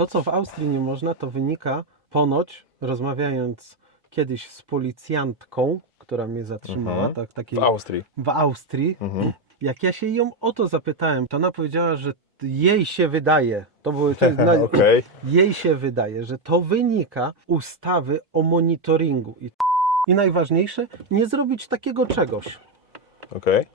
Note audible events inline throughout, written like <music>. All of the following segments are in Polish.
To, co w Austrii nie można, to wynika ponoć, rozmawiając kiedyś z policjantką, która mnie zatrzymała, Mhm. tak, takiej W Austrii. w Austrii, Mhm. jak ja się ją o to zapytałem, to ona powiedziała, że jej się wydaje, to były to jest na, Okej. jej się wydaje, że to wynika ustawy o monitoringu. I, I najważniejsze, nie zrobić takiego czegoś. Okej.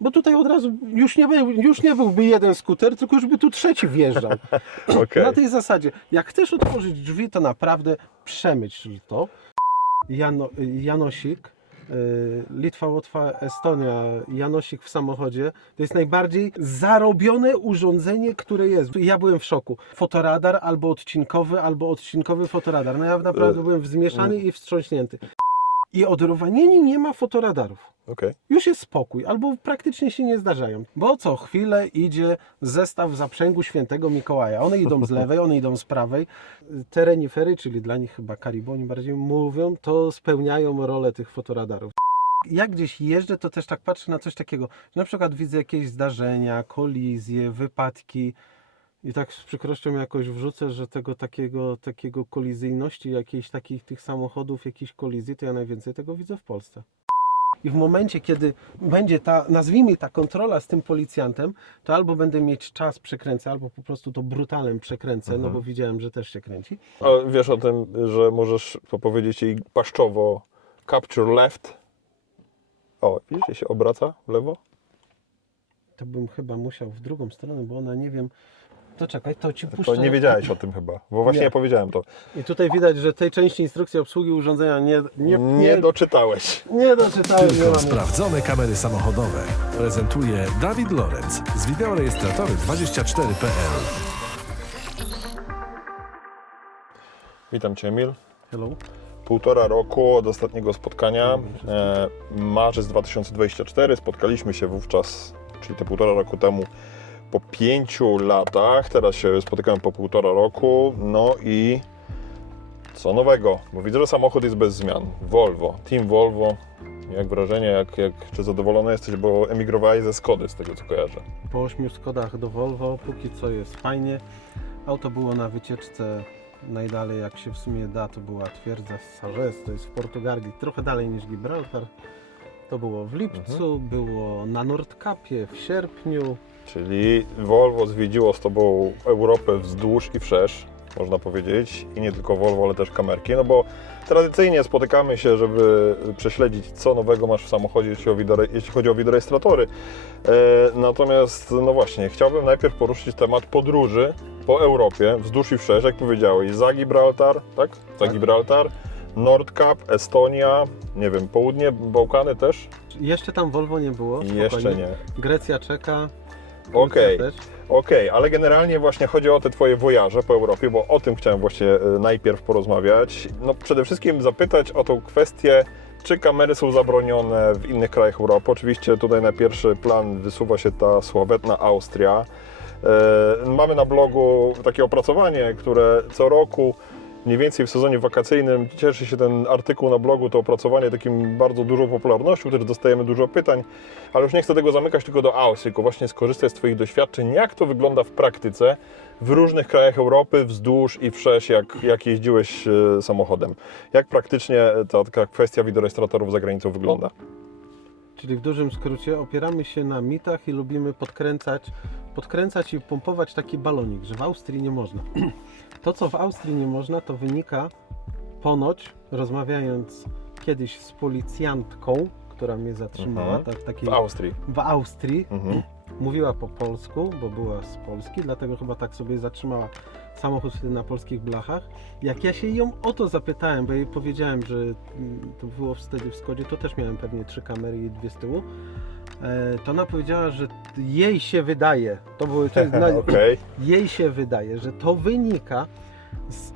Bo tutaj od razu już nie, był, już nie byłby jeden skuter, tylko już by tu trzeci wjeżdżał. <laughs> Okej. Na tej zasadzie, jak chcesz otworzyć drzwi, to naprawdę przemyśl to. Jano, Janosik, y, Litwa, Łotwa, Estonia, Janosik w samochodzie, to jest najbardziej zarobione urządzenie, które jest. Ja byłem w szoku. Fotoradar albo odcinkowy, albo odcinkowy fotoradar. No ja naprawdę Y, byłem wzmieszany i wstrząśnięty. I od Rowanieni nie ma fotoradarów Okej. już jest spokój, albo praktycznie się nie zdarzają. Bo co chwilę idzie zestaw zaprzęgu świętego Mikołaja. One idą z lewej, one idą z prawej. Te renifery, czyli dla nich chyba Karibu, oni bardziej mówią, to spełniają rolę tych fotoradarów. Jak gdzieś jeżdżę, to też tak patrzę na coś takiego, na przykład widzę jakieś zdarzenia, kolizje, wypadki i tak z przykrością jakoś wrzucę, że tego takiego, takiego kolizyjności, jakiejś takich tych samochodów, jakiejś kolizji, to ja najwięcej tego widzę w Polsce. I w momencie, kiedy będzie ta, nazwijmy ta kontrola z tym policjantem, to albo będę mieć czas przekręcę, albo po prostu to brutalem przekręcę, no bo widziałem, że też się kręci. A wiesz o tym, że możesz powiedzieć jej paszczowo capture left? O, widzisz, się obraca w lewo? To bym chyba musiał w drugą stronę, bo ona nie wiem. To czekaj, to ci puszczę. To nie wiedziałeś o tym chyba, bo właśnie Nie. ja powiedziałem to. I tutaj widać, że tej części instrukcji obsługi urządzenia nie, nie, Nie, nie, doczytałeś. nie doczytałem. Nie Tylko mam. sprawdzone kamery samochodowe. Prezentuje Dawid Lorenz z wideorejestratory 24.pl. Witam Cię, Emil. Hello. Półtora roku od ostatniego spotkania, e, marzec 2024. Spotkaliśmy się wówczas, czyli te półtora roku temu, po pięciu latach. Teraz się spotykamy po półtora roku. No i co nowego? Bo widzę, że samochód jest bez zmian. Volvo, Team Volvo. Jak wrażenie, jak, jak, czy zadowolony jesteś, bo emigrowałeś ze Skody, z tego co kojarzę. Po ośmiu Skodach do Volvo, póki co jest fajnie. Auto było na wycieczce najdalej jak się w sumie da, to była twierdza Sarres, to jest w Portugalii, trochę dalej niż Gibraltar. To było w lipcu, było na Nordkapie w sierpniu. Czyli Volvo zwiedziło z Tobą Europę wzdłuż i wszerz, można powiedzieć. I nie tylko Volvo, ale też kamerki. No bo tradycyjnie spotykamy się, żeby prześledzić, co nowego masz w samochodzie, jeśli, chodzi o wideorejestratory. E, natomiast, no właśnie, chciałbym najpierw poruszyć temat podróży po Europie, wzdłuż i wszerz, jak powiedziałeś, za Gibraltar, tak? Za Tak. Gibraltar, Nordkap, Estonia, nie wiem, południe, Bałkany też? Jeszcze tam Volvo nie było. I jeszcze spokojnie. nie. Grecja czeka. Okej. Też. Okej, ale generalnie właśnie chodzi o te Twoje wojaże po Europie, bo o tym chciałem właśnie e, najpierw porozmawiać. No przede wszystkim zapytać o tą kwestię, czy kamery są zabronione w innych krajach Europy. Oczywiście tutaj na pierwszy plan wysuwa się ta sławetna Austria. E, Mamy na blogu takie opracowanie, które co roku mniej więcej w sezonie wakacyjnym cieszy się ten artykuł na blogu, to opracowanie takim bardzo dużą popularnością, też dostajemy dużo pytań, ale już nie chcę tego zamykać tylko do Austrii, tylko właśnie skorzystać z Twoich doświadczeń, jak to wygląda w praktyce w różnych krajach Europy, wzdłuż i wszerz, jak, jak jeździłeś e, samochodem. Jak praktycznie ta taka kwestia wideorejestratorów za granicą wygląda? Czyli w dużym skrócie opieramy się na mitach i lubimy podkręcać, podkręcać i pompować taki balonik, że w Austrii nie można. <clears throat> To, co w Austrii nie można, to wynika ponoć, rozmawiając kiedyś z policjantką, która mnie zatrzymała, Mhm. tak, takiej W Austrii. w Austrii, Mhm. mówiła po polsku, bo była z Polski, dlatego chyba tak sobie zatrzymała samochód wtedy na polskich blachach. Jak ja się ją o to zapytałem, bo jej powiedziałem, że mm, to było wtedy w Skodzie, to też miałem pewnie trzy kamery i dwie z tyłu, e, to ona powiedziała, że jej się wydaje, to były, to jest <laughs> Okej. jej się wydaje, że to wynika z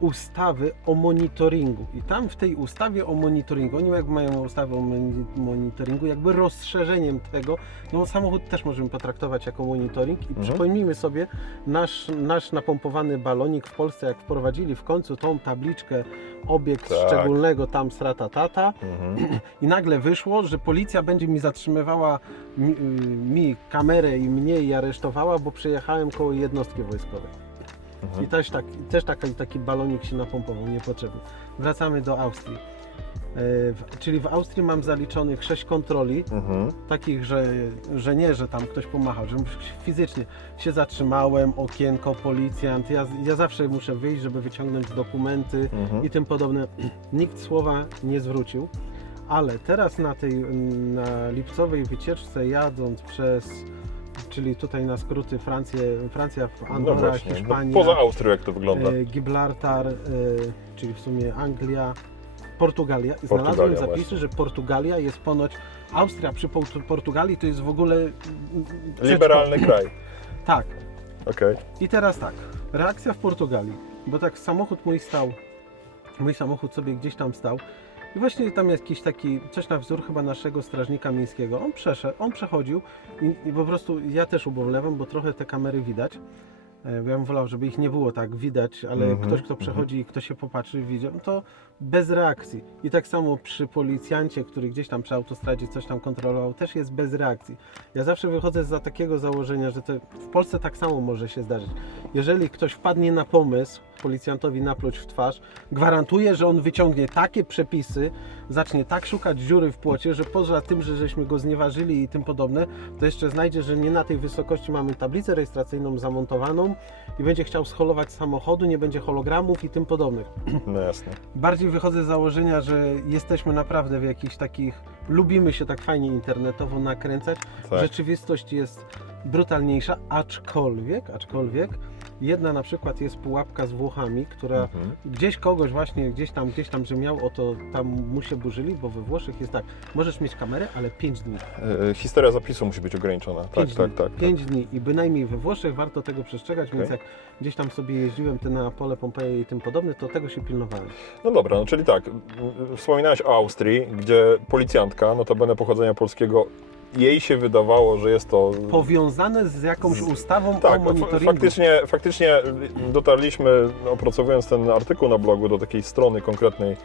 ustawy o monitoringu. I tam w tej ustawie o monitoringu, oni jak mają ustawę o moni- monitoringu, jakby rozszerzeniem tego, no samochód też możemy potraktować jako monitoring i Mhm. przypomnijmy sobie nasz, nasz napompowany balonik w Polsce, jak wprowadzili w końcu tą tabliczkę obiekt Tak. szczególnego tam srata tata Mhm. <clears throat> i nagle wyszło, że policja będzie mi zatrzymywała mi, y, mi kamerę i mnie i aresztowała, bo przejechałem koło jednostki wojskowej. Mhm. I też, tak, też taki, taki balonik się napompował niepotrzebnie. Wracamy do Austrii. E, w, czyli w Austrii mam zaliczonych 6 kontroli, Mhm. takich, że, że nie, że tam ktoś pomachał, że fizycznie się zatrzymałem, okienko, policjant, ja, ja zawsze muszę wyjść, żeby wyciągnąć dokumenty Mhm. i tym podobne. Nikt słowa nie zwrócił, ale teraz na tej na lipcowej wycieczce jadąc przez, czyli tutaj na skróty Francję, Francja, No Andorra, no Hiszpania, poza Austrią jak to wygląda? e, Gibraltar, e, czyli w sumie Anglia, Portugalia. Znalazłem Portugalia zapisy, właśnie. że Portugalia jest ponoć, Austria przy Portu- Portugalii to jest w ogóle... mm, przedszkol- Liberalny <laughs> kraj. Tak. Okej. I teraz tak, reakcja w Portugalii, bo tak samochód mój stał, mój samochód sobie gdzieś tam stał i właśnie tam jakiś taki, coś na wzór chyba naszego strażnika miejskiego, on przeszedł, on przechodził i, i po prostu ja też ubolewam, bo trochę te kamery widać, E, ja bym wolał, żeby ich nie było tak widać, ale Mhm, ktoś kto przechodzi i kto się popatrzy, widział, no to bez reakcji. I tak samo przy policjancie, który gdzieś tam przy autostradzie coś tam kontrolował, też jest bez reakcji. Ja zawsze wychodzę za takiego założenia, że to w Polsce tak samo może się zdarzyć. Jeżeli ktoś wpadnie na pomysł policjantowi napluć w twarz, gwarantuję, że on wyciągnie takie przepisy, zacznie tak szukać dziury w płocie, że poza tym, że żeśmy go znieważyli i tym podobne, to jeszcze znajdzie, że nie na tej wysokości mamy tablicę rejestracyjną zamontowaną i będzie chciał scholować samochodu, nie będzie hologramów i tym podobnych. No jasne. Bardziej wychodzę z założenia, że jesteśmy naprawdę w jakichś takich, lubimy się tak fajnie internetowo nakręcać. Tak. Rzeczywistość jest brutalniejsza, aczkolwiek, aczkolwiek jedna na przykład jest pułapka z Włochami, która Mhm. gdzieś kogoś właśnie, gdzieś tam, gdzieś tam, że miał o to, tam mu się burzyli, bo we Włoszech jest tak, możesz mieć kamerę, ale 5 dni. E, Historia zapisu musi być ograniczona. Tak, Pięć tak, dni, tak. tak. Pięć dni i bynajmniej we Włoszech warto tego przestrzegać, Okej. więc jak gdzieś tam sobie jeździłem te na pole Pompeje i tym podobne, to tego się pilnowałem. No dobra, no czyli tak, wspominałeś o Austrii, gdzie policjantka, notabene pochodzenia polskiego, jej się wydawało, że jest to... Powiązane z jakąś ustawą o Tak, fa- monitoringu. faktycznie, faktycznie dotarliśmy, opracowując ten artykuł na blogu, do takiej strony konkretnej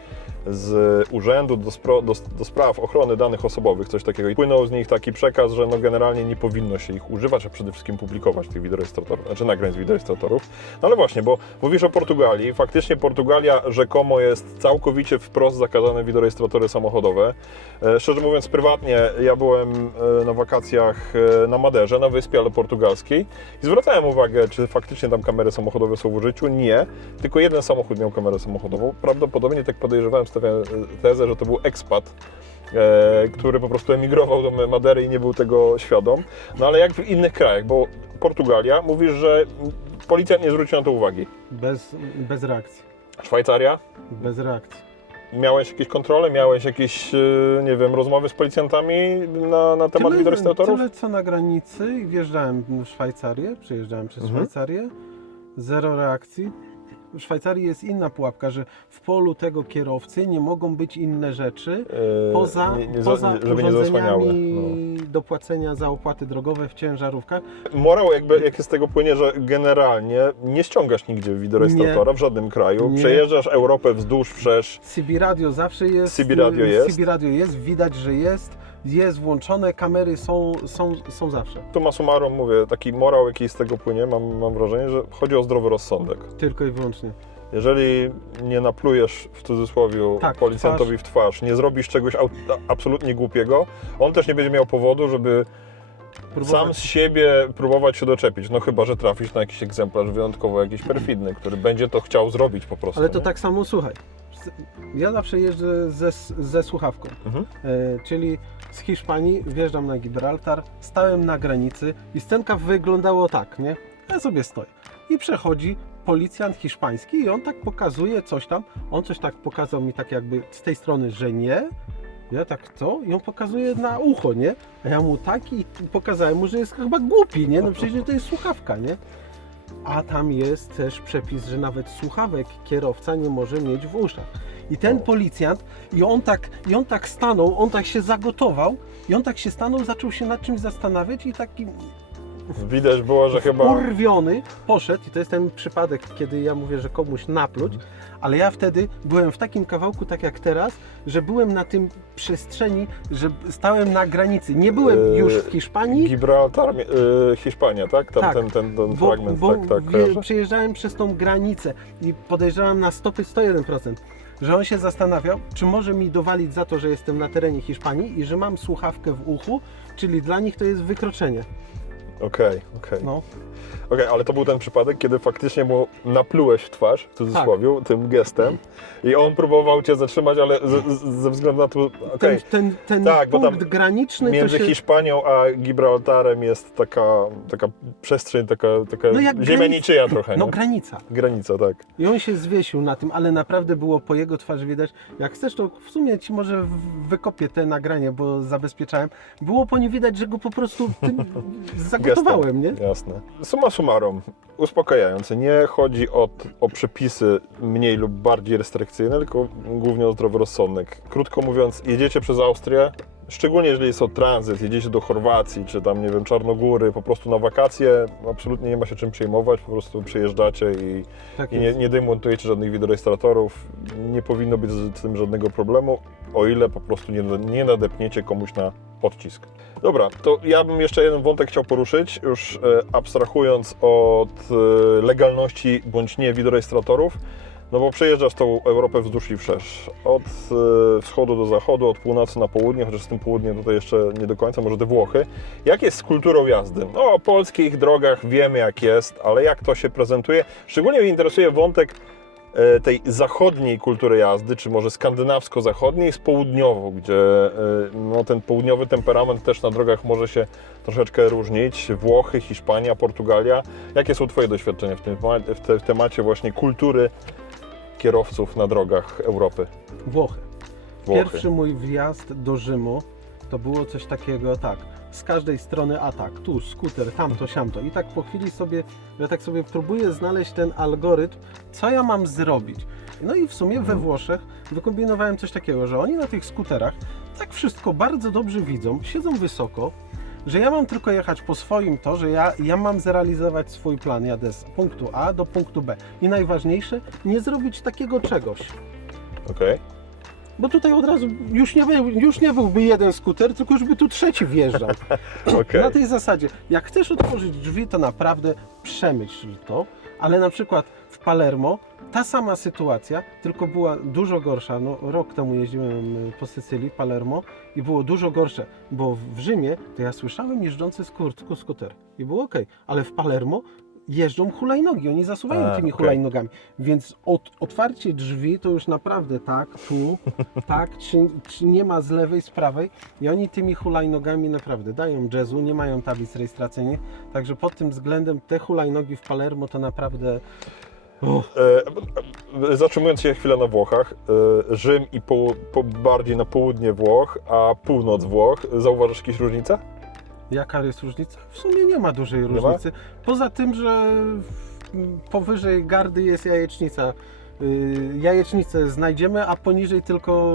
z Urzędu do, spro, do, do Spraw Ochrony Danych Osobowych, coś takiego. I płynął z nich taki przekaz, że no generalnie nie powinno się ich używać, a przede wszystkim publikować tych wideorejestratorów, znaczy nagrań z wideorejestratorów. No ale właśnie, bo mówisz o Portugalii. Faktycznie Portugalia rzekomo jest całkowicie wprost zakazane wideorejestratory samochodowe. E, Szczerze mówiąc, prywatnie ja byłem e, na wakacjach e, na Maderze, na wyspie, ale portugalskiej i zwracałem uwagę, czy faktycznie tam kamery samochodowe są w użyciu. Nie, tylko jeden samochód miał kamerę samochodową. Prawdopodobnie, tak podejrzewałem, e, tezę, że to był ekspat, e, który po prostu emigrował do Madery i nie był tego świadom. No ale jak w innych krajach, bo Portugalia, mówisz, że policjant nie zwrócił na to uwagi. Bez, bez reakcji. Szwajcaria? Bez reakcji. Miałeś jakieś kontrole, miałeś jakieś, e, nie wiem, rozmowy z policjantami na, na temat wideorejestratorów? tyle co na granicy i wjeżdżałem w Szwajcarię, przejeżdżałem przez Mhm. Szwajcarię, zero reakcji. W Szwajcarii jest inna pułapka, że w polu tego kierowcy nie mogą być inne rzeczy E, poza, nie- nie za- poza żeby nie zasłaniały. urządzeniami No. do płacenia za opłaty drogowe w ciężarówkach. Morał jakby, jak z tego płynie, że generalnie nie ściągasz nigdzie wideorejestratora w żadnym kraju, Nie. przejeżdżasz Europę wzdłuż, wszerz, CB radio zawsze jest. CB radio jest. CB radio jest, widać, że jest, jest włączone, kamery są, są, są zawsze. summa summarum mówię, taki morał jaki z tego płynie, mam, mam wrażenie, że chodzi o zdrowy rozsądek. Tylko i wyłącznie. Jeżeli nie naplujesz w cudzysłowie Tak, w policjantowi w twarz, nie zrobisz czegoś au- absolutnie głupiego, on też nie będzie miał powodu, żeby Próbować- sam z siebie próbować się doczepić. No chyba, że trafisz na jakiś egzemplarz wyjątkowo jakiś perfidny, który będzie to chciał zrobić po prostu. Ale to nie? tak samo, słuchaj, ja zawsze jeżdżę ze, ze słuchawką, Mhm. e, czyli z Hiszpanii wjeżdżam na Gibraltar, stałem na granicy i scenka wyglądała tak, nie? Ja sobie stoję i przechodzi policjant hiszpański i on tak pokazuje coś tam, on coś tak pokazał mi tak jakby z tej strony, że nie, ja tak co? I on pokazuje na ucho, nie? A ja mu tak i pokazałem mu, że jest chyba głupi, nie? No przecież to jest słuchawka, nie? A tam jest też przepis, że nawet słuchawek kierowca nie może mieć w uszach. I ten policjant, i on tak, i on tak stanął, on tak się zagotował, i on tak się stanął, zaczął się nad czymś zastanawiać i taki Widać było, że chyba... urwiony poszedł i to jest ten przypadek, kiedy ja mówię, że komuś napluć, ale ja wtedy byłem w takim kawałku, tak jak teraz, że byłem na tym przestrzeni, że stałem na granicy. Nie byłem Eee, już w Hiszpanii, Gibraltar, y, Hiszpania, tak? Tam Tak, ten, ten, ten bo, fragment, bo tak, tak, kojarzę? przejeżdżałem przez tą granicę i podejrzewam na stopy 101%, że on się zastanawiał, czy może mi dowalić za to, że jestem na terenie Hiszpanii i że mam słuchawkę w uchu, czyli dla nich to jest wykroczenie. Okej, okej. No. Okej, ale to był ten przypadek, kiedy faktycznie mu naplułeś w twarz, w cudzysłowie, Tak. tym gestem i on próbował cię zatrzymać, ale z, z, ze względu na to, okej, Ten, ten, ten Tak, bo tam punkt graniczny między to się... Hiszpanią a Gibraltarem jest taka, taka przestrzeń, taka, taka No jak ziemia granic- niczyja trochę, No nie? granica. Granica, tak. I on się zwiesił na tym, ale naprawdę było po jego twarzy widać. Jak chcesz, to w sumie ci może w- wykopię te nagranie, bo zabezpieczałem. Było po nim widać, że go po prostu tym zagotowałem, nie? Jasne. Summa summarum, uspokajające. Nie chodzi o, o przepisy mniej lub bardziej restrykcyjne, tylko głównie o zdrowy rozsądek. Krótko mówiąc, jedziecie przez Austrię, szczególnie jeżeli jest to tranzyt, jedziecie do Chorwacji, czy tam, nie wiem, Czarnogóry, po prostu na wakacje, absolutnie nie ma się czym przejmować, po prostu przyjeżdżacie i, Tak i nie, nie demontujecie żadnych wideorejestratorów. Nie powinno być z tym żadnego problemu, o ile po prostu nie, nie nadepniecie komuś na odcisk. Dobra, to ja bym jeszcze jeden wątek chciał poruszyć, już e, abstrahując od e, legalności bądź nie wideorejestratorów. No bo przejeżdżasz tą Europę wzdłuż i wszerz. Od e, wschodu do zachodu, od północy na południe, chociaż z tym południem tutaj jeszcze nie do końca, może te Włochy. Jak jest z kulturą jazdy? No, o polskich drogach wiemy jak jest, ale jak to się prezentuje? Szczególnie mnie interesuje wątek tej zachodniej kultury jazdy, czy może skandynawsko-zachodniej z południową, gdzie e, no, ten południowy temperament też na drogach może się troszeczkę różnić. Włochy, Hiszpania, Portugalia. Jakie są Twoje doświadczenia w, tym, w, te, w temacie właśnie kultury kierowców na drogach Europy? Włochy. Włochy. Pierwszy mój wjazd do Rzymu to było coś takiego, tak, z każdej strony atak, tu skuter, tamto, siamto i tak po chwili sobie, ja tak sobie próbuję znaleźć ten algorytm, co ja mam zrobić. No i w sumie we Włoszech wykombinowałem coś takiego, że oni na tych skuterach tak wszystko bardzo dobrze widzą, siedzą wysoko, że ja mam tylko jechać po swoim torze, ja, ja mam zrealizować swój plan, jadę z punktu A do punktu B. I najważniejsze, nie zrobić takiego czegoś. Okej. Bo tutaj od razu już nie, był, już nie byłby jeden skuter, tylko już by tu trzeci wjeżdżał. <laughs> Okej. Na tej zasadzie, jak chcesz otworzyć drzwi, to naprawdę przemyśl to, ale na przykład w Palermo ta sama sytuacja, tylko była dużo gorsza. No, rok temu jeździłem y, po Sycylii, Palermo i było dużo gorsze, bo w Rzymie to ja słyszałem jeżdżący skur- skuter i było ok, ale w Palermo jeżdżą hulajnogi, oni zasuwają A, tymi okej. hulajnogami, więc od, otwarcie drzwi to już naprawdę tak, tu, <laughs> tak, czy, czy nie ma z lewej, z prawej i oni tymi hulajnogami naprawdę dają jazzu, nie mają tablic rejestracyjnych, także pod tym względem te hulajnogi w Palermo to naprawdę... Uff, e, Zatrzymując się chwilę na Włochach, e, Rzym i po, po bardziej na południe Włoch, a północ Włoch, zauważasz jakieś różnice? Jaka jest różnica? W sumie nie ma dużej ma? różnicy. Poza tym, że powyżej gardy jest jajecznica. Y, Jajecznicę znajdziemy, a poniżej tylko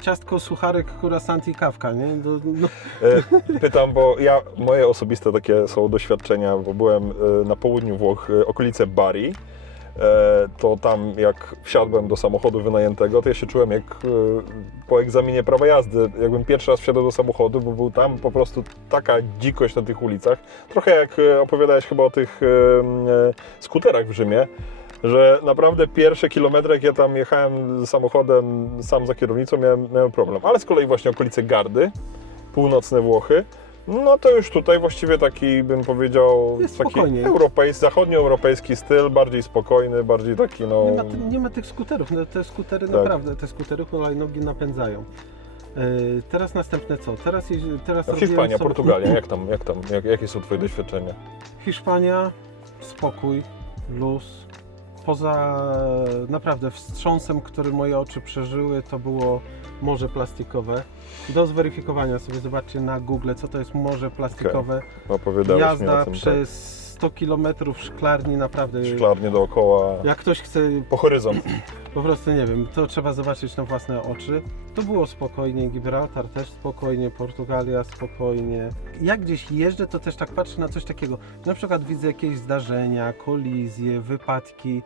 ciastko, sucharek, kurasant i kawka, nie? No, no, Pytam, bo ja, moje osobiste takie są doświadczenia, bo byłem e, na południu Włoch, e, okolice Bari, to tam jak wsiadłem do samochodu wynajętego, to ja się czułem jak e, po egzaminie prawa jazdy, jakbym pierwszy raz wsiadł do samochodu, bo był tam po prostu taka dzikość na tych ulicach. Trochę jak e, opowiadałeś chyba o tych e, e, skuterach w Rzymie, że naprawdę pierwsze kilometry, jak ja tam jechałem samochodem sam za kierownicą, miałem, miałem problem. Ale z kolei właśnie okolice Gardy, północne Włochy, no to już tutaj właściwie taki, bym powiedział, Jest taki europejski, zachodnioeuropejski styl, bardziej spokojny, bardziej taki, no... nie, ma, nie ma tych skuterów. No, te skutery Tak. naprawdę, te skutery hulajnogi napędzają. Y, teraz następne co? Teraz, jeździ- teraz A robiłem Hiszpania, sobie- Portugalia, jak <laughs> tam, jak tam, jak, jakie są Twoje doświadczenia? Hiszpania, spokój, luz. Poza naprawdę wstrząsem, który moje oczy przeżyły, to było morze plastikowe. Do zweryfikowania sobie zobaczcie na Google, co to jest morze plastikowe. Opowiadałeś mi o Jazda tym, tak. przez 100 km szklarni naprawdę. Szklarnie dookoła, Jak ktoś chce po horyzont. <clears throat> po prostu nie wiem, to trzeba zobaczyć na własne oczy. To było spokojnie, Gibraltar też spokojnie, Portugalia spokojnie. Jak gdzieś jeżdżę, to też tak patrzę na coś takiego. Na przykład widzę jakieś zdarzenia, kolizje, wypadki.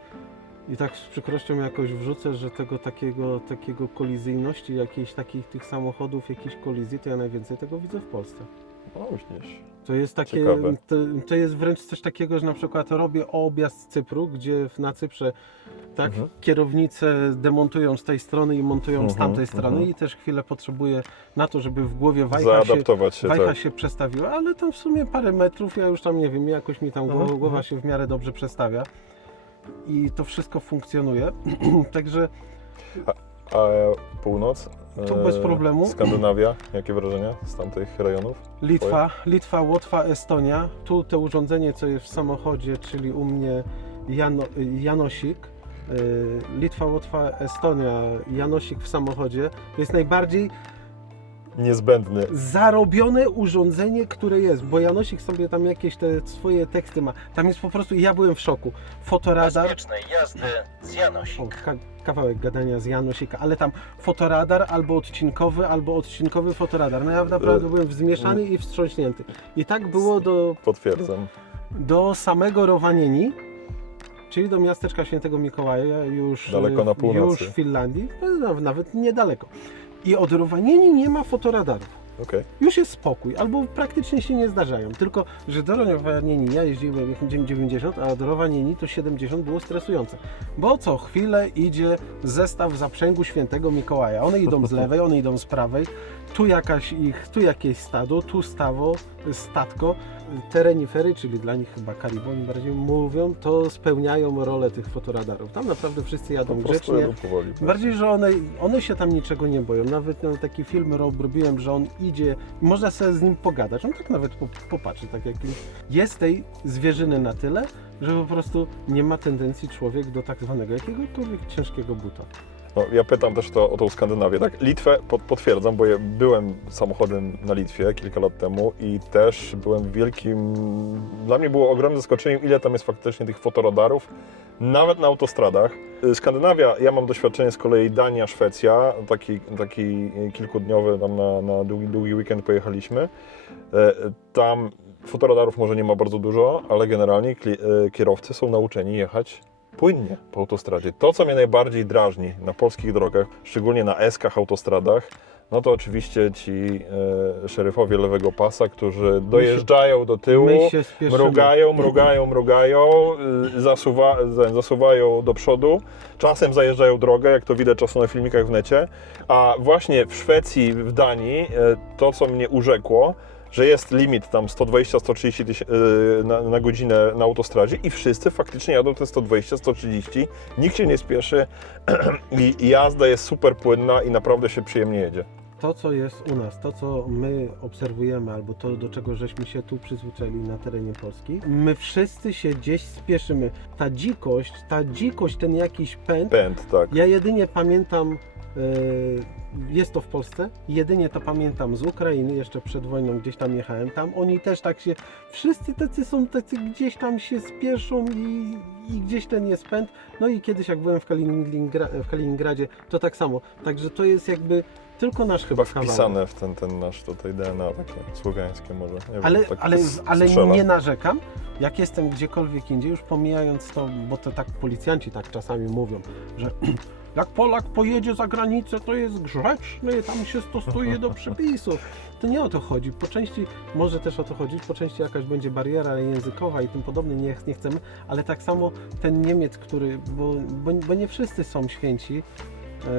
I tak z przykrością jakoś wrzucę, że tego takiego, takiego kolizyjności, jakichś takich tych samochodów, jakichś kolizji, to ja najwięcej tego widzę w Polsce. To jest takie, Ciekawe. to, to jest wręcz coś takiego, że na przykład robię objazd Cypru, gdzie w- na Cyprze tak, Mhm. kierownice demontują z tej strony i montują z Mhm, tamtej strony mhm. i też chwilę potrzebuję na to, żeby w głowie wajcha się, Zaadaptować się, wajcha tak. się przestawiła, ale tam w sumie parę metrów, ja już tam nie wiem, jakoś mi tam głowa, Mhm, głowa mhm. się w miarę dobrze przestawia i to wszystko funkcjonuje, <clears throat> także A północ? Tu E, bez problemu. Skandynawia, jakie wrażenia z tamtych rejonów? Litwa, Litwa, Łotwa, Estonia. Tu to urządzenie, co jest w samochodzie, czyli u mnie Jano, Janosik. y, Litwa, Łotwa, Estonia, Janosik w samochodzie. To jest najbardziej Niezbędny. zarobione urządzenie, które jest, bo Janosik sobie tam jakieś te swoje teksty ma. Tam jest po prostu, ja byłem w szoku. Fotoradar, bezpiecznej jazdy z o, Janosik. ka kawałek gadania z Janosika, ale tam fotoradar albo odcinkowy, albo odcinkowy fotoradar. No ja naprawdę Y, byłem zmieszany i wstrząśnięty. I tak było do Potwierdzam. do samego Rowanieni, czyli do miasteczka Świętego Mikołaja, już, Daleko na północy. już w Finlandii, no, nawet niedaleko. I od Rowanieni nie ma fotoradarów. Okej. Już jest spokój, albo praktycznie się nie zdarzają. Tylko, że do Rowanieni ja jeździłem jak 90, a do Rowanieni to 70 było stresujące. Bo co chwilę idzie zestaw zaprzęgu Świętego Mikołaja. One idą z lewej, one idą z prawej. Tu jakaś ich, tu jakieś stado, tu stawo, statko. Te renifery, czyli dla nich chyba kariboni bardziej mówią, to spełniają rolę tych fotoradarów. Tam naprawdę wszyscy Po jadą prostu grzecznie. jadą powoli. Bardziej, że one, one się tam niczego nie boją. Nawet no, taki film robiłem, że on idzie, można sobie z nim pogadać. On tak nawet po- popatrzy, tak jak jest tej zwierzyny na tyle, że po prostu nie ma tendencji człowiek do tak zwanego jakiegokolwiek ciężkiego buta. No, ja pytam też to, o tą Skandynawię. Tak, Litwę potwierdzam, bo ja byłem samochodem na Litwie kilka lat temu i też byłem wielkim. Dla mnie było ogromnym zaskoczeniem, ile tam jest faktycznie tych fotoradarów, nawet na autostradach. Skandynawia, ja mam doświadczenie z kolei Dania, Szwecja, taki, taki kilkudniowy, tam na, na długi, długi weekend pojechaliśmy. E, Tam fotoradarów może nie ma bardzo dużo, ale generalnie e, kierowcy są nauczeni jechać płynnie po autostradzie. To, co mnie najbardziej drażni na polskich drogach, szczególnie na eskach autostradach, no to oczywiście ci e, szeryfowie lewego pasa, którzy dojeżdżają do tyłu, My się spieszymy. mrugają, mrugają, mrugają, y, zasuwa, za- zasuwają do przodu, czasem zajeżdżają drogę, jak to widać czasem na filmikach w necie, a właśnie w Szwecji, w Danii, e, to co mnie urzekło, że jest limit tam 120-130 tyś- y, na, na godzinę na autostradzie i wszyscy faktycznie jadą te 120-130, nikt się nie spieszy <clears throat> i jazda jest super płynna i naprawdę się przyjemnie jedzie. To, co jest u nas, to, co my obserwujemy, albo to, do czego żeśmy się tu przyzwyczaili na terenie Polski, my wszyscy się gdzieś spieszymy. Ta dzikość, ta dzikość, ten jakiś pęd, Pęd, tak. Ja jedynie pamiętam, e, jest to w Polsce, jedynie to pamiętam z Ukrainy, jeszcze przed wojną gdzieś tam jechałem tam, oni też tak się, wszyscy tacy są, tacy gdzieś tam się spieszą i, i gdzieś ten jest pęd, no i kiedyś jak byłem w, Kaliningra, w Kaliningradzie, to tak samo, także to jest jakby tylko nasz chyba, Chyba kawałek. wpisane w ten, ten nasz tutaj DNA, takie słowiańskie może. Nie wiem, Ale, tak ale, ale nie narzekam. Jak jestem gdziekolwiek indziej, już pomijając to, bo to tak policjanci tak czasami mówią, że jak Polak pojedzie za granicę, to jest grzeczny, tam się stosuje do przepisów. To nie o to chodzi. Po części może też o to chodzić, po części jakaś będzie bariera językowa i tym podobne, nie, nie chcemy, ale tak samo ten Niemiec, który, bo, bo, bo nie wszyscy są święci, em,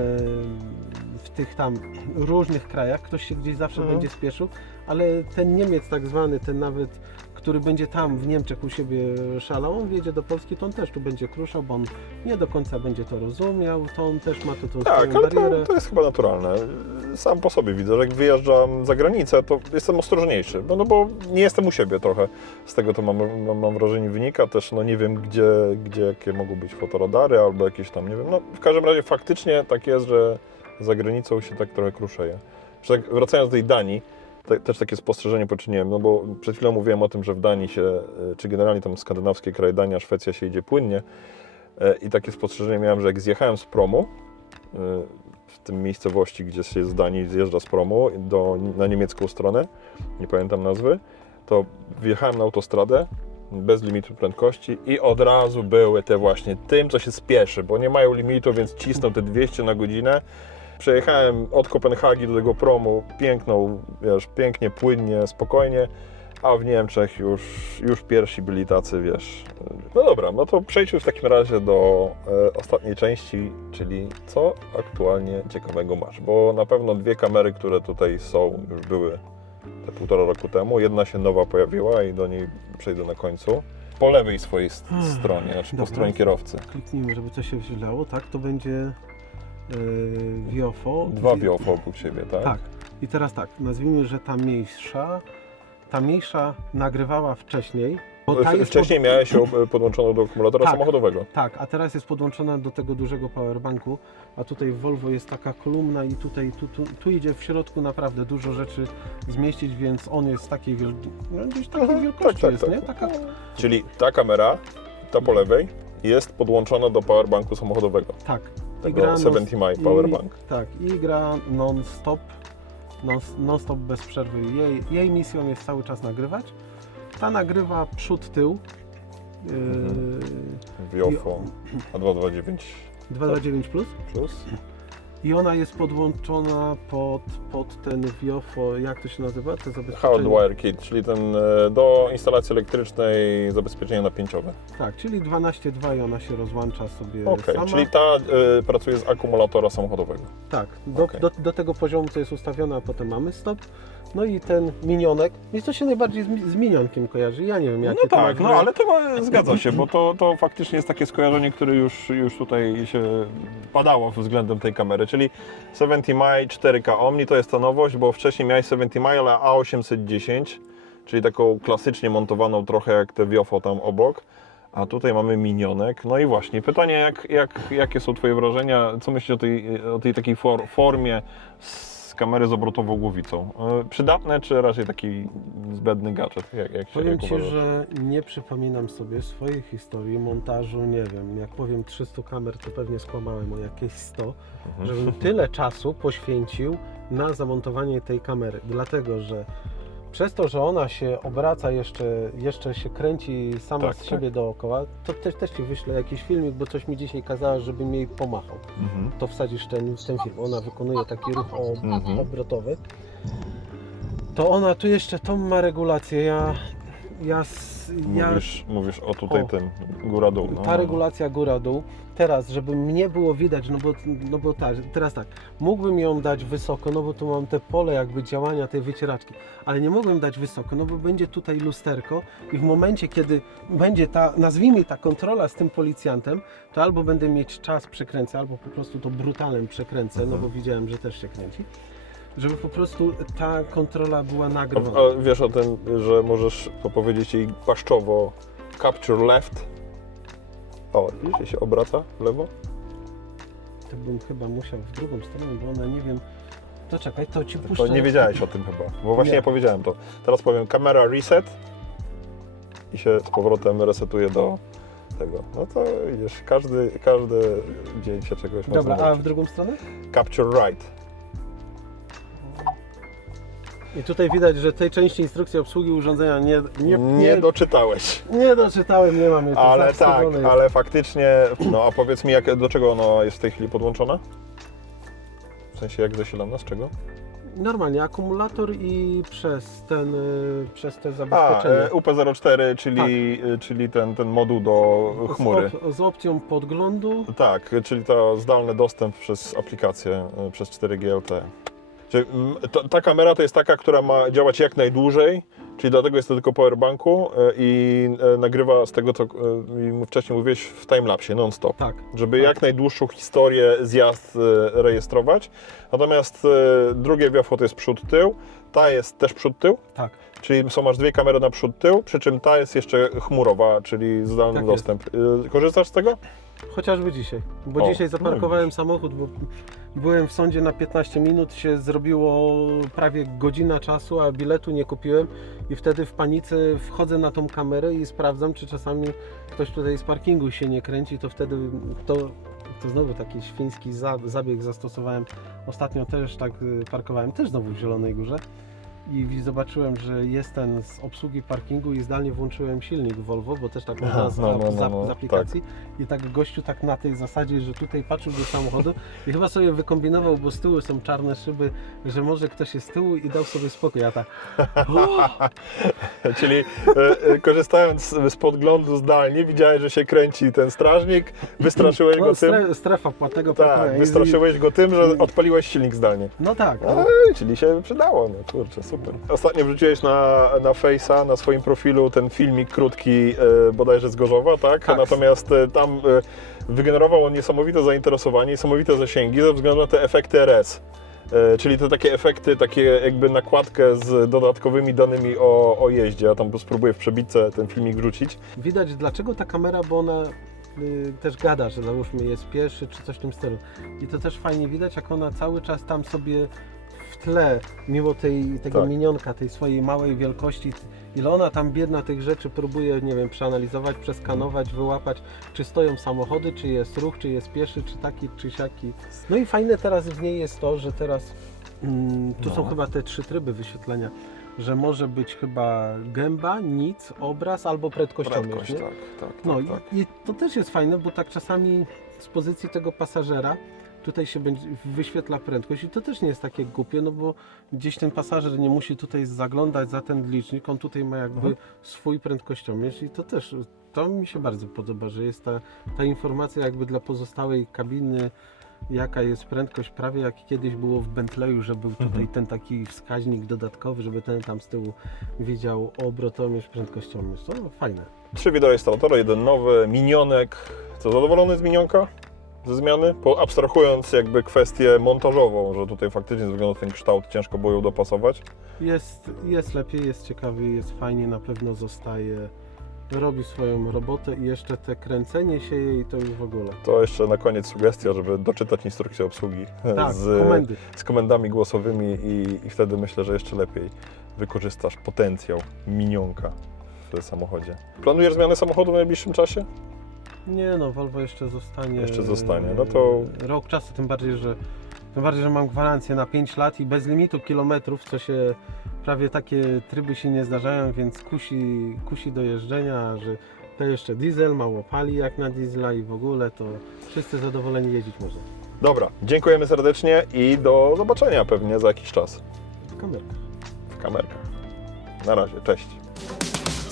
w tych tam różnych krajach, ktoś się gdzieś zawsze Mhm. będzie spieszył, ale ten Niemiec tak zwany, ten nawet, który będzie tam w Niemczech u siebie szalał, on wjedzie do Polski, to on też tu będzie kruszał, bo on nie do końca będzie to rozumiał, to on też ma tu tą Tak, ale barierę. to, to jest chyba naturalne. Sam po sobie widzę, że jak wyjeżdżam za granicę, to jestem ostrożniejszy, no, no bo nie jestem u siebie trochę. Z tego to mam, mam, mam wrażenie wynika też, no nie wiem gdzie, gdzie jakie mogą być fotoradary albo jakieś tam, nie wiem, no w każdym razie faktycznie tak jest, że za granicą się tak trochę kruszeje. Wracając do tej Danii, te, też takie spostrzeżenie poczyniłem, no bo przed chwilą mówiłem o tym, że w Danii się, y, czy generalnie tam skandynawskie kraje, Dania, Szwecja się idzie płynnie y, i takie spostrzeżenie miałem, że jak zjechałem z promu, y, w tym miejscowości, gdzie się z Danii zjeżdża z promu do, na niemiecką stronę, nie pamiętam nazwy, to wjechałem na autostradę bez limitu prędkości i od razu były te właśnie tym, co się spieszy, bo nie mają limitu, więc cisną te 200 na godzinę. Przejechałem od Kopenhagi do tego promu piękną, wiesz, pięknie, płynnie, spokojnie, a w Niemczech już, już pierwsi byli tacy, wiesz. No dobra, no to przejdźmy w takim razie do e, ostatniej części, czyli co aktualnie ciekawego masz, bo na pewno dwie kamery, które tutaj są, już były te półtora roku temu. Jedna się nowa pojawiła i do niej przejdę na końcu. Po lewej swojej Hmm, stronie, znaczy po dobra. stronie kierowcy. Kliknijmy, żeby coś się wyświetlało, tak? To będzie yy, Viofo. Dwa Wi- biofo obok siebie, tak? Tak. I teraz tak, nazwijmy, że ta mniejsza, ta mniejsza nagrywała wcześniej. Wcześniej pod- miałeś ją podłączoną do akumulatora Tak. samochodowego. Tak, a teraz jest podłączona do tego dużego powerbanku, a tutaj w Volvo jest taka kolumna i tutaj, tu, tu, tu idzie w środku naprawdę dużo rzeczy zmieścić, więc on jest takiej wielkości, no gdzieś takiej Mhm, wielkości tak, jest, tak, nie? tak. Taka, Czyli ta kamera, ta po lewej, jest podłączona do powerbanku samochodowego. tak. Tego non- 70 mile i- powerbank. Tak, i gra non-stop, non- non-stop bez przerwy. Jej, jej misją jest cały czas nagrywać. Ta nagrywa przód, tył. Yy, Mhm. Viofo A229 229 plus. plus. I ona jest podłączona pod, pod ten Viofo, jak to się nazywa? To zabezpieczenie. Hardwire Kit, czyli ten e, do instalacji elektrycznej zabezpieczenie napięciowe. Tak, czyli 12.2 i ona się rozłącza sobie Okej, sama. czyli ta e, pracuje z akumulatora samochodowego. Tak, do, Okej. do, do tego poziomu co jest ustawione, a potem mamy stop. No i ten minionek, i to się najbardziej z, mi- z minionkiem kojarzy. Ja nie wiem, jakie No to tak, ma no ale to ma- zgadza się, bo to, to faktycznie jest takie skojarzenie, które już, już tutaj się padało względem tej kamery, czyli 70 mile 4K Omni to jest ta nowość, bo wcześniej miałeś 70 mile A810, czyli taką klasycznie montowaną trochę jak te Viofo tam obok, a tutaj mamy minionek. No i właśnie, pytanie jak, jak, jakie są Twoje wrażenia, co myślisz o tej, o tej takiej for, formie z kamery z obrotową głowicą? E, Przydatne czy raczej taki zbędny gadżet? Jak, jak się, Powiem jak Ci, uważasz? że nie przypominam sobie swojej historii montażu, nie wiem, jak powiem 300 kamer, to pewnie skłamałem o jakieś 100, Mhm. żebym tyle czasu poświęcił na zamontowanie tej kamery, dlatego że przez to, że ona się obraca jeszcze, jeszcze się kręci sama Tak, z tak. siebie dookoła, to też, też Ci wyślę jakiś filmik, bo coś mi dzisiaj kazała, żebym jej pomachał. Mhm. To wsadzisz ten, ten film. Ona wykonuje taki ruch o, Mhm. obrotowy. To ona tu jeszcze tą ma regulację. Ja, ja, ja Mówisz, mówisz o tutaj O. tym, góra-dół. No, ta no. regulacja góra-dół. Teraz, żeby mnie było widać, no bo, no bo tak, teraz tak, mógłbym ją dać wysoko, no bo tu mam te pole jakby działania tej wycieraczki, ale nie mogłem dać wysoko, no bo będzie tutaj lusterko i w momencie, kiedy będzie ta, nazwijmy ta kontrola z tym policjantem, to albo będę mieć czas przekręcę, albo po prostu to brutalem przekręcę, no bo widziałem, że też się kręci, żeby po prostu ta kontrola była A, nagrywana. a wiesz o tym, że możesz powiedzieć jej paszczowo capture left? O, widzisz, się obraca w lewo? To bym chyba musiał w drugą stronę, bo ona nie wiem. To czekaj, to ci To puszczę. nie wiedziałeś o tym chyba, bo właśnie Nie. ja powiedziałem to. Teraz powiem kamera reset i się z powrotem resetuje do tego. No to widzisz, każdy, każdy dzień się czegoś Dobra, a w drugą stronę? Capture right. I tutaj widać, że tej części instrukcji obsługi urządzenia nie, nie, Nie, nie, doczytałeś. nie doczytałem, nie mam jej tu Ale tak, jest. ale faktycznie, no a powiedz mi, jak, do czego ona jest w tej chwili podłączona? W sensie jak zasilana, z czego? Normalnie, akumulator i przez ten, y, przez te A, zabezpieczenie. e, UP04, czyli, e, czyli ten, ten moduł do chmury. Z, op- z opcją podglądu. Tak, czyli to zdalny dostęp przez aplikację, e, przez 4G LTE. Czyli, mm, to, ta kamera to jest taka, która ma działać jak najdłużej, czyli dlatego jest to tylko powerbanku e, i e, nagrywa z tego, co e, wcześniej mówiłeś, w timelapsie, non-stop. Tak. żeby Tak. jak najdłuższą historię zjazd rejestrować. Natomiast drugie wiafo to jest przód-tył, ta jest też przód-tył, Tak. czyli są masz dwie kamery na przód-tył, przy czym ta jest jeszcze chmurowa, czyli zdalny Tak jest. dostęp. E, Korzystasz z tego? Chociażby dzisiaj. Bo O, dzisiaj no zaparkowałem widzisz. samochód, bo byłem w sądzie na 15 minut, się zrobiło prawie godzina czasu, a biletu nie kupiłem. I wtedy w panice wchodzę na tą kamerę i sprawdzam, czy czasami ktoś tutaj z parkingu się nie kręci, to wtedy to, to znowu taki świński za, zabieg zastosowałem. Ostatnio też tak y, parkowałem, też znowu w Zielonej Górze i zobaczyłem, że jest ten z obsługi parkingu i zdalnie włączyłem silnik Volvo, bo też tak można z, no, no, no, no, z aplikacji i tak gościu tak na tej zasadzie, że tutaj patrzył do samochodu i chyba sobie wykombinował, bo z tyłu są czarne szyby, że może ktoś jest z tyłu i dał sobie spokój, a tak <laughs> Czyli e, e, korzystając z, podglądu zdalnie, widziałeś, że się kręci ten strażnik, wystraszyłeś no, go tym. stre, strefa płatnego. Tak, wystraszyłeś go tym, że odpaliłeś silnik zdalnie. No tak, no. Ej, czyli się przydało, no kurczę, super. Ostatnio wrzuciłeś na, na Face'a, na swoim profilu ten filmik krótki, e, bodajże z Gorzowa, tak? Tak. Natomiast e, tam e, wygenerował on niesamowite zainteresowanie, niesamowite zasięgi ze względu na te efekty RS. E, Czyli te takie efekty, takie jakby nakładkę z dodatkowymi danymi o, o jeździe. Ja tam spróbuję w przebitce ten filmik wrzucić. Widać dlaczego ta kamera, bo ona y, też gada, że załóżmy jest pierwszy czy coś w tym stylu. I to też fajnie widać, jak ona cały czas tam sobie tle, mimo tej, tego Tak. minionka, tej swojej małej wielkości, ile ona tam biedna tych rzeczy próbuje, nie wiem, przeanalizować, przeskanować, wyłapać, czy stoją samochody, czy jest ruch, czy jest pieszy, czy taki, czy siaki. No i fajne teraz w niej jest to, że teraz mm, tu No. są chyba te trzy tryby wyświetlenia, że może być chyba gęba, nic, obraz albo prędkościomierz. Prędkość, nie? tak, tak, No tak, i, tak. i to też jest fajne, bo tak czasami z pozycji tego pasażera tutaj się będzie, wyświetla prędkość i to też nie jest takie głupie, no bo gdzieś ten pasażer nie musi tutaj zaglądać za ten licznik, on tutaj ma jakby Mhm. swój prędkościomierz i to też, to mi się bardzo podoba, że jest ta, ta informacja jakby dla pozostałej kabiny, jaka jest prędkość, prawie jak kiedyś było w Bentleyu, że był tutaj Mhm. ten taki wskaźnik dodatkowy, żeby ten tam z tyłu widział obrotomierz, prędkościomierz, to fajne. Trzy wideoinstalatora, jeden nowy, minionek. Co, zadowolony z minionka? Ze zmiany? Po, abstrahując jakby kwestię montażową, że tutaj faktycznie ze względu na ten kształt ciężko było ją dopasować. Jest, jest lepiej, jest ciekawy, jest fajnie, na pewno zostaje, robi swoją robotę i jeszcze te kręcenie się jej to już w ogóle. To jeszcze na koniec sugestia, żeby doczytać instrukcję obsługi Tak, z, komendy. z komendami głosowymi i, i wtedy myślę, że jeszcze lepiej wykorzystasz potencjał minionka w samochodzie. Planujesz zmianę samochodu w najbliższym czasie? Nie no, Volvo jeszcze zostanie. Jeszcze zostanie, no to- Rok czasu, tym bardziej, że tym bardziej, że mam gwarancję na 5 lat i bez limitu kilometrów, co się prawie takie tryby się nie zdarzają, więc kusi, kusi do jeżdżenia, że to jeszcze diesel, mało pali jak na diesla i w ogóle to wszyscy zadowoleni jeździć można. Dobra, dziękujemy serdecznie i do zobaczenia pewnie za jakiś czas Kamerka. w kamerkach. Na razie, cześć.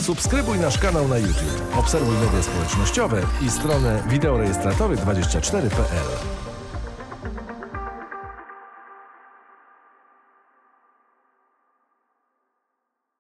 Subskrybuj nasz kanał na YouTube, obserwuj media społecznościowe i stronę wideorejestratory24.pl.